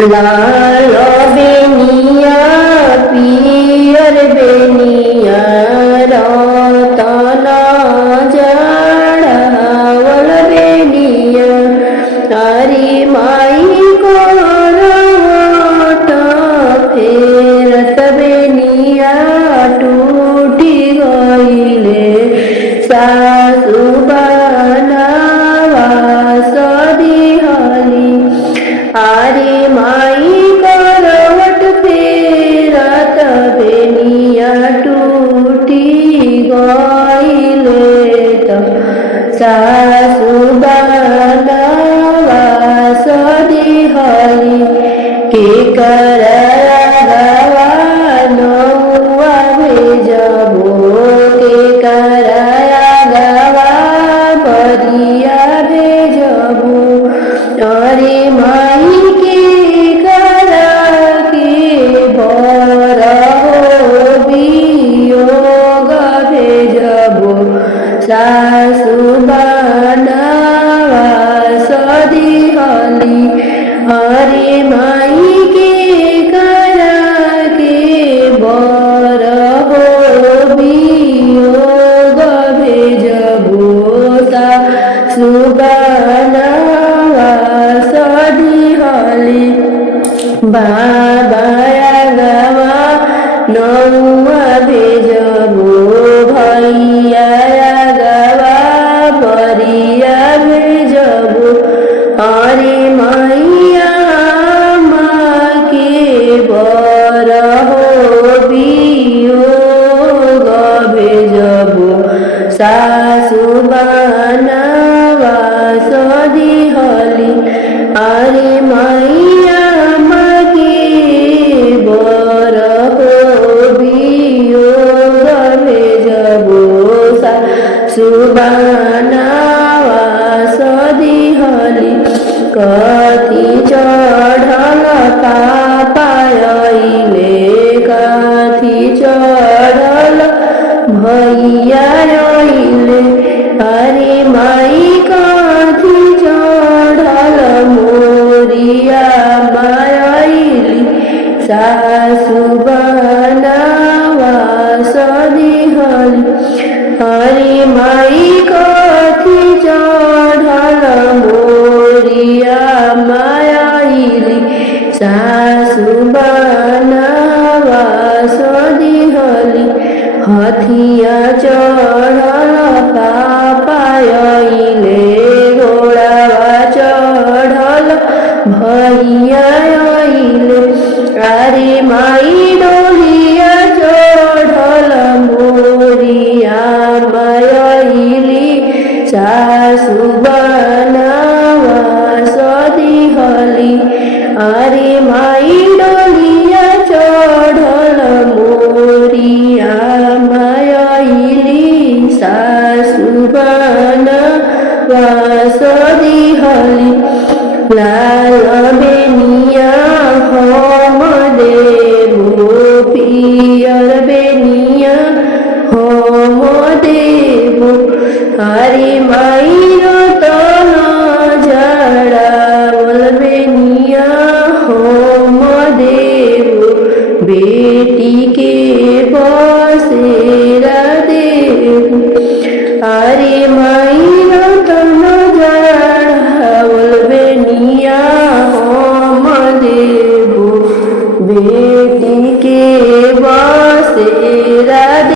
लाल बेनिया पियर बेनिया रतन जड़ावल बेनिया तारी माई करवट फेरत बेनिया टूटी गईले सासु बनावा सदिहली आरे माई करवट फेरत बेनिया टूटी गईले त सासु बनावा सदिहली के करावा नौआ भेजबो के करावा बरिया भेजबो अरे माई के करा के बर हो वियोग भेजबो सासु बनावा सदिहली अरे माई के करा के बर हो वियोग भेजबो सासु बनावा सदिहली बाबा गवा नौआ भेजबो भैया गवा बरिया भेजबो अरे मैया माँ के बर हो वियोग भेजबो सासु बनावा सदिहली अरे मैया माँ के बर हो वियोग भेजबो सासु बनावा सदिहली कथी चढ़ल पापायले कथी चढ़ल भैया अइले अरे माई कथी चढ़ल मोरिया मायली सासु बनावा सदिहली अरे माई कथी चढ़ल मोरिया मायली सासु बनावा सदिहली हथिया चढ़ल पापायले घोड़ावा चढ़ल भैया अइले अरे माई डोलिया चढ़ल मोरिया मायली सासु बनावा सदिहली अरे माई डोलिया चढ़ल मोरिया मायली सासु बनावा सदिहली लाल बेनिया हम देबो पियर बेनिया हम देबो अरे माई रतन जड़ावल बेनिया हम देबो बेटी के बसेरा देबो अरे माई रतन जड़ावल बेनिया हम देबो बेटी के